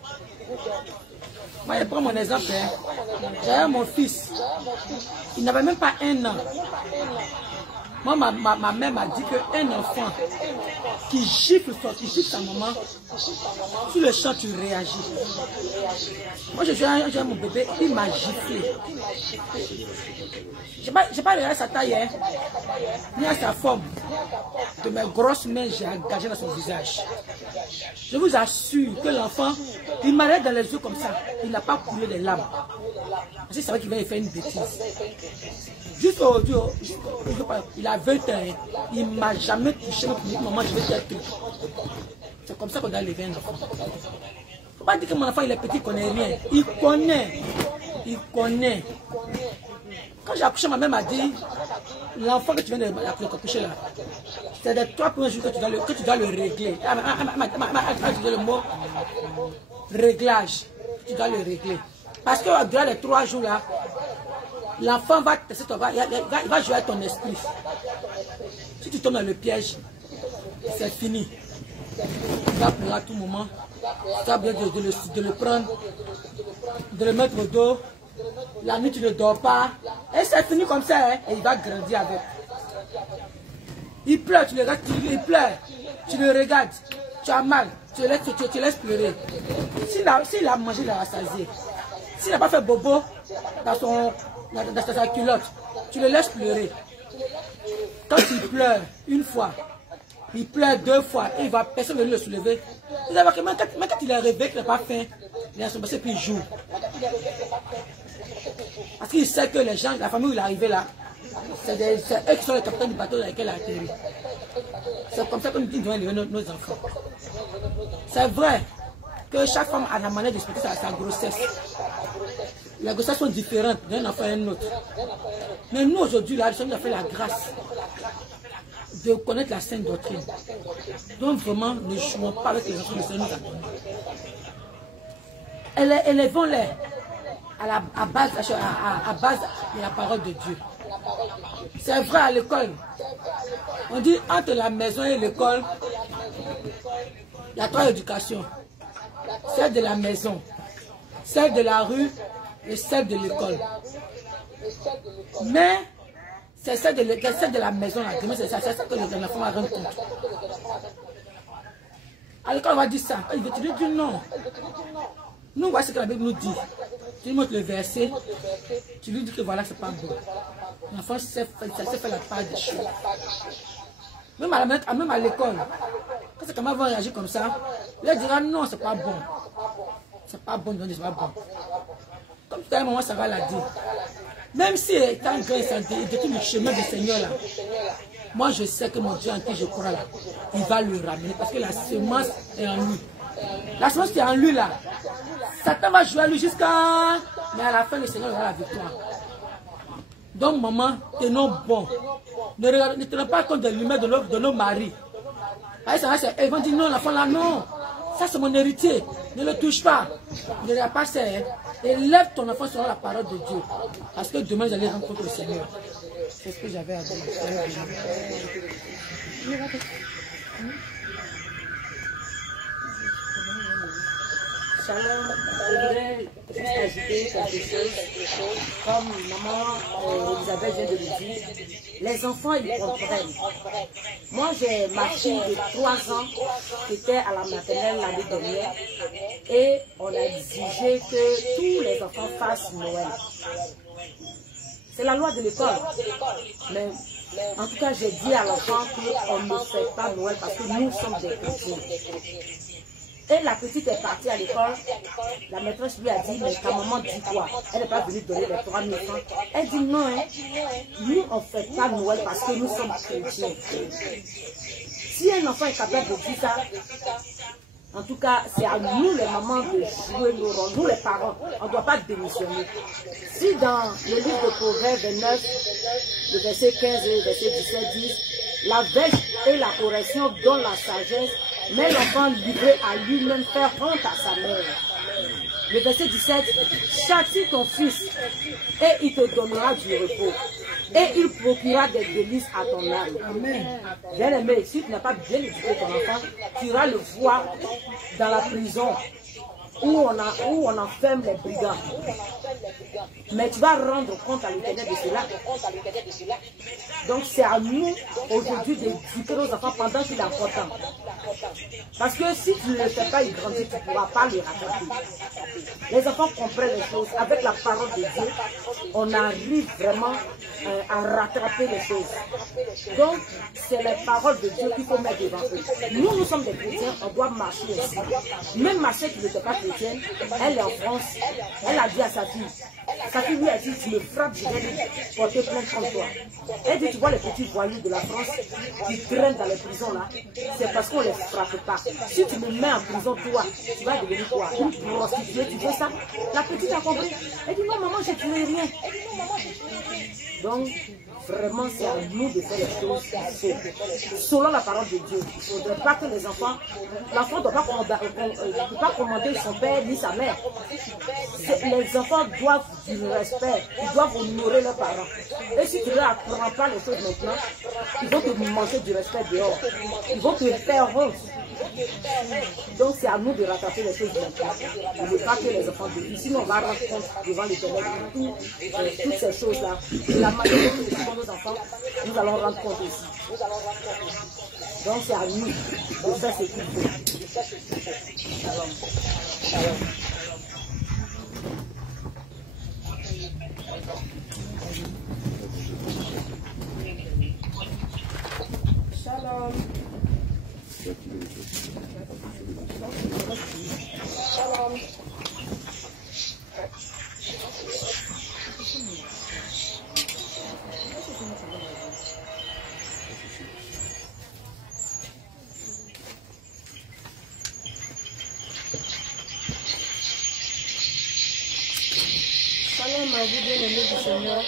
Moi, je prends mon exemple. J'avais mon fils. Il n'avait même pas 1 an. Moi, ma mère m'a dit qu'un enfant qui gifle sa maman, sur le champ, tu réagis. Moi, j'ai mon bébé, il m'a giflé. Je n'ai pas regardé sa taille, hein, ni à sa forme. De mes grosses mains, j'ai engagé dans son visage. Je vous assure que l'enfant, il m'a regardé dans les yeux comme ça. Il n'a pas coulé des larmes. Parce qu'il savait qu'il va faire une bêtise. Juste aujourd'hui, il a 20 ans, il ne m'a jamais touché, mais pour dire, maman, je vais faire tout. C'est comme ça qu'on doit lever un enfant. Il ne faut pas dire que mon enfant, il est petit, il ne connaît rien. Il connaît. Il connaît. Quand j'ai accouché, ma mère m'a dit, l'enfant que tu viens d'accoucher là, c'est de 3 premiers jours que tu dois le régler. Elle m'a dit le mot réglage. Tu dois le régler. Parce que durant les 3 jours là, l'enfant va tester il va jouer à ton esprit. Si tu tombes dans le piège, c'est fini. Tu vas pleurer à tout moment. Tu as besoin de le prendre, de le mettre au dos. La nuit, tu ne dors pas. Et c'est fini comme ça, hein, et il va grandir avec. Il pleure, tu le regardes, il pleure. Tu le regardes, tu as mal, tu te laisses pleurer. S'il a mangé, il a rassasié. S'il n'a pas fait bobo dans sa culotte, tu le laisses pleurer. Quand il pleure une fois, il pleure 2 fois, et il va personne venir le soulever. Vous savez que même quand il est réveillé, qu'il n'a pas faim, il est à son passé, puis il joue. Parce qu'il sait que les gens, la famille où il est arrivé là, c'est eux qui sont les capitaines du bateau dans lequel il a atterri. C'est comme ça que nous devons élever nos enfants. C'est vrai que chaque femme a la manière d'expliquer sa grossesse. Les grossesses sont différentes d'un enfant à un autre. Mais nous aujourd'hui, là, nous avons fait la grâce de connaître la sainte doctrine. Donc vraiment, ne jouons pas avec les enfants de Seigneur nous a donnés. Élevons-les à base de la parole de Dieu. C'est vrai à l'école. On dit entre la maison et l'école, il y a 3 éducations. Celle de la maison, celle de la rue et celle de l'école. Mais c'est celle de la maison, c'est ça que les enfants vont rendre compte. À l'école, on va dire ça. Tu lui dis non. Nous, voici ce que la Bible nous dit. Tu lui montres le verset, tu lui dis que voilà, c'est pas bon. L'enfant sait faire la part des choses. Même à l'école, quand ces camarades vont réagir comme ça, ils leur diront non, c'est pas bon. C'est pas bon, c'est pas bon. Comme tout à l'heure, maman Sarah l'a dit. Même si étant grand et santé, il détruit le chemin du Seigneur là. Moi, je sais que mon Dieu en qui je crois là, il va le ramener parce que la semence est en lui. La semence qui est en lui là, Satan va jouer à lui jusqu'à... Mais à la fin, le Seigneur aura la victoire. Donc, maman, tenons bon. Ne tenons pas compte de l'humain de nos maris. Ils vont dire non, l'enfant là, non. Ça, c'est mon héritier. Ne le touche pas. Ne regarde pas ça. Élève ton enfant selon la parole de Dieu. Parce que demain, j'allais rencontrer le Seigneur. C'est ce que j'avais à dire. Shalom, je voudrais juste ajouter quelque chose. Comme maman Elisabeth vient de le dire, les enfants, ils comprennent. Moi, j'ai ma fille de 3 ans qui était à la maternelle l'année dernière et on a exigé que tous les enfants fassent Noël. C'est la loi de l'école. Mais en tout cas, j'ai dit à l'enfant qu'on ne fait pas Noël parce que nous sommes des chrétiens. Et la petite est partie à l'école. La maîtresse lui a dit, mais ta maman dit quoi? Elle n'est pas venue donner les 3 000 francs. Elle dit non, hein. Nous, on ne fait pas Noël parce que nous sommes chrétiens. Si un enfant est capable de dire ça, en tout cas, c'est à nous les mamans de jouer nos rôles. Nous les parents, on ne doit pas démissionner. Si dans le livre de Proverbes 29, le verset 15 et le verset 17 disent, la verge et la correction donnent la sagesse, mais l'enfant livré à lui-même fait honte à sa mère. Le verset 17, châtie ton fils et il te donnera du repos. Et il procurera des délices à ton âme. Amen. Bien aimé, si tu n'as pas bien éduqué ton enfant, tu iras le voir dans la prison où on enferme les brigands. Mais tu vas rendre compte à l'Éternel de cela. Donc c'est à nous aujourd'hui d'éduquer nos enfants pendant qu'il est encore temps. Parce que si tu ne le fais pas, il grandit, tu ne pourras pas le rattraper. Les enfants comprennent les choses. Avec la parole de Dieu, on arrive vraiment à rattraper les choses. Donc, c'est les paroles de Dieu qu'il faut mettre devant eux. Nous sommes des chrétiens, on doit marcher ainsi. Même ma soeur qui n'était pas chrétienne, elle est en France, elle a dit à sa fille, lui a dit, tu me frappes, je vais lui porter plainte contre toi. Elle dit, tu vois les petits voyous de la France qui traînent dans les prisons là, c'est parce qu'on ne les frappe pas. Si tu me mets en prison, toi, tu vas devenir quoi? Une prostituée, tu veux ça? La petite a compris. Elle dit, non maman, je ne tuerai rien. Donc, vraiment, c'est à nous de faire les choses selon la parole de Dieu. Il ne faudrait pas que les enfants, l'enfant ne doit pas commander son père ni sa mère. Les enfants doivent du respect, ils doivent honorer leurs parents. Et si tu ne leur apprends pas les choses maintenant, ils vont te manquer du respect dehors. Ils vont te faire honte. Donc c'est à nous de rattraper les choses maintenant. Il ne faut pas que les enfants défient. Sinon on va rendre compte devant l'Éternel de toutes ces choses-là. Et la majorité de nos enfants, nous allons rendre compte aussi. Donc c'est à nous de faire ce qu'il faut. Shalom. Shalom. Shalom à vous, bien-aimés du Seigneur.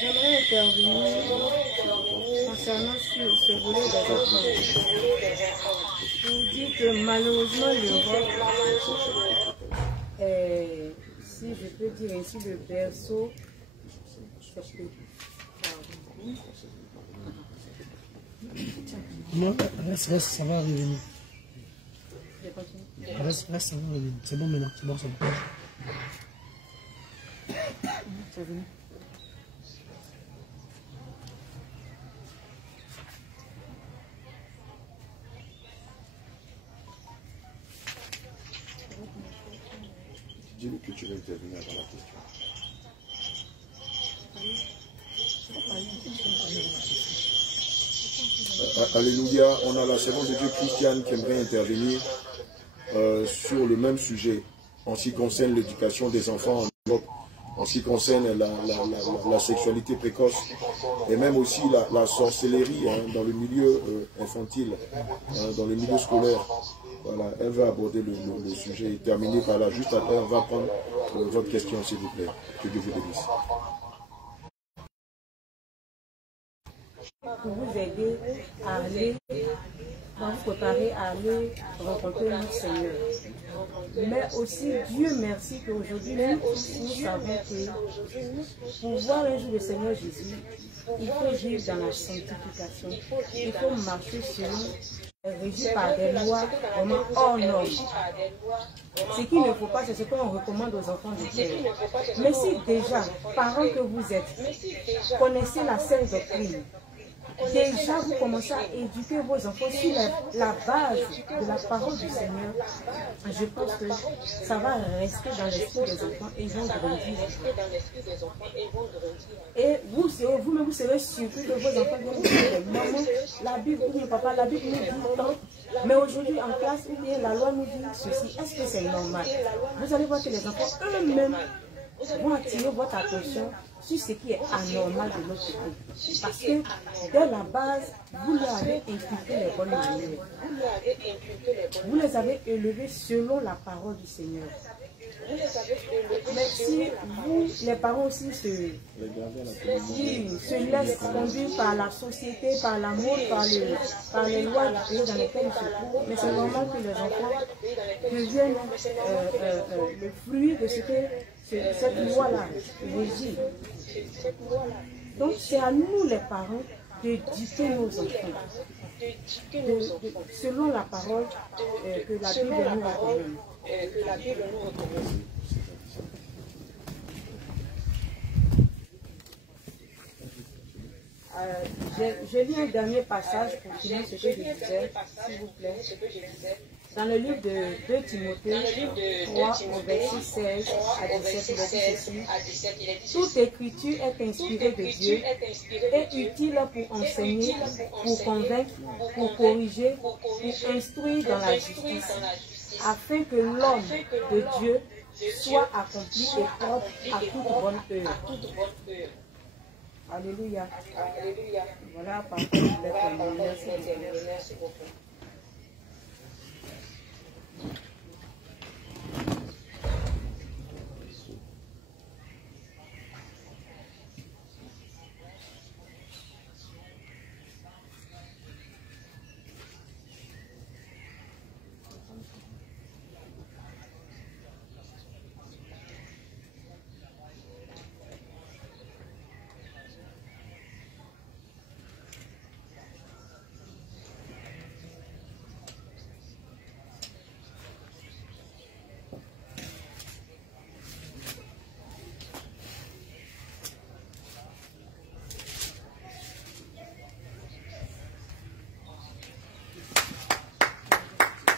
J'aimerais intervenir concernant ce volet des enfants. Je vous dis que malheureusement l'Europe est, si je peux dire ainsi, le berceau. Non, reste, ça va revenir. Reste, ça va revenir. C'est bon maintenant, c'est bon, c'est bon. C'est venu. Dis-lui que tu veux intervenir dans la question. Alléluia, on a la servante de Dieu Christiane qui aimerait intervenir sur le même sujet en ce qui concerne l'éducation des enfants en Europe, en ce qui concerne la sexualité précoce et même aussi la sorcellerie dans le milieu infantile, dans le milieu scolaire. Voilà, elle va aborder le sujet et terminer par là. Juste après, on va prendre votre question, s'il vous plaît. Que Dieu vous bénisse. Pour vous aider à aller, à vous préparer à aller rencontrer notre Seigneur. Mais aussi, Dieu merci qu'aujourd'hui, nous savons que pour voir un jour le Seigneur Jésus, il faut vivre dans la sanctification. Il faut marcher selon, régi par des lois vraiment hors normes. Ce qu'il ne faut pas, c'est ce qu'on recommande aux enfants de faire. Mais si déjà, parents que vous êtes, connaissez la sainte doctrine, déjà vous commencez à éduquer vos enfants sur la base de la parole du Seigneur, je pense que ça va rester dans l'esprit des enfants et ils vont grandir. Et vous-même, vous serez surpris que vos enfants viennent vous dire, maman, la Bible ou papa, la Bible nous dit tant, mais aujourd'hui en classe, ou bien la loi nous dit ceci, est-ce que c'est normal? Vous allez voir que les enfants eux-mêmes vont attirer votre attention sur ce qui est anormal de notre côté. Parce que dès la base, vous leur avez inculqué les bonnes manières. Vous les avez élevés selon la parole du Seigneur. Mais si vous, les parents aussi, se laissent conduire par la société, par l'amour, par les lois du pays dans lesquelles ils se trouvent, mais c'est normal que les enfants deviennent le fruit de ce que cette loi-là régit. Donc c'est à nous les parents d'éduquer nos enfants selon la parole que la Bible nous recommande. Je lis un dernier passage pour finir ce que je disais, s'il vous plaît. Dans le livre de 2 Timothée 3, au verset 16 à 17, il est dit toute écriture est inspirée de Dieu et utile pour enseigner, pour convaincre, pour corriger, pour instruire dans la justice, afin que l'homme de Dieu soit accompli et propre à toute bonne œuvre. Alléluia. Voilà, par contre, je vais terminer. Merci beaucoup.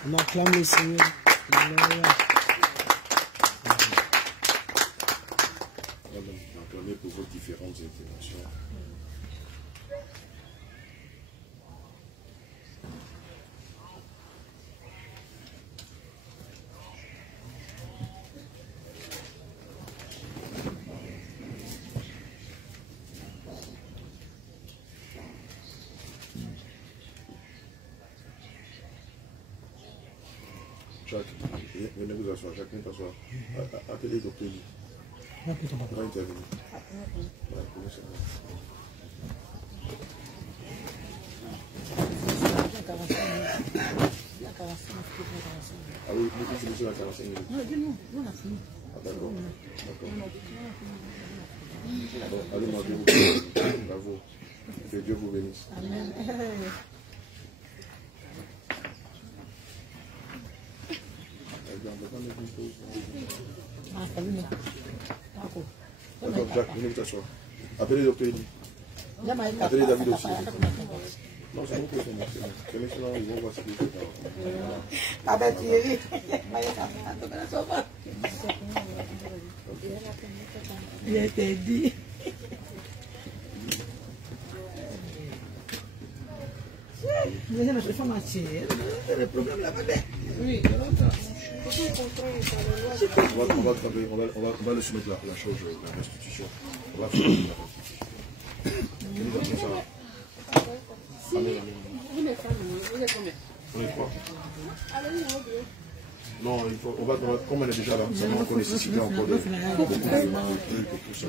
On acclame le Seigneur. Alléluia. Acclamez pour vos différentes interventions. Venez vous asseoir, chacun s'asseoir. Appelez docteur Lee. On va intervenir. Voilà, commencez. Ah oui, vous finissez la 45 minutes. Non, dis-nous, on a fini. Ah d'accord. D'accord. Allez-moi, Dieu vous bénisse. Bravo. Que Dieu vous bénisse. Amen. D'accord, Jacques, venez vous asseoir. Appelez le docteur Eddie. Appelez David aussi. Non, c'est bon, c'est maintenant, ils vont voir ce qu'ils font. Ah ben Thierry. Il a été dit. Mais je fais marcher. Le problème là-bas. Oui, on va le soumettre la chose, la restitution. On va faire la restitution. Vous êtes combien? On est trois. Non, il faut, on va, comme on est déjà là, ça va encore nécessiter encore de tout ça.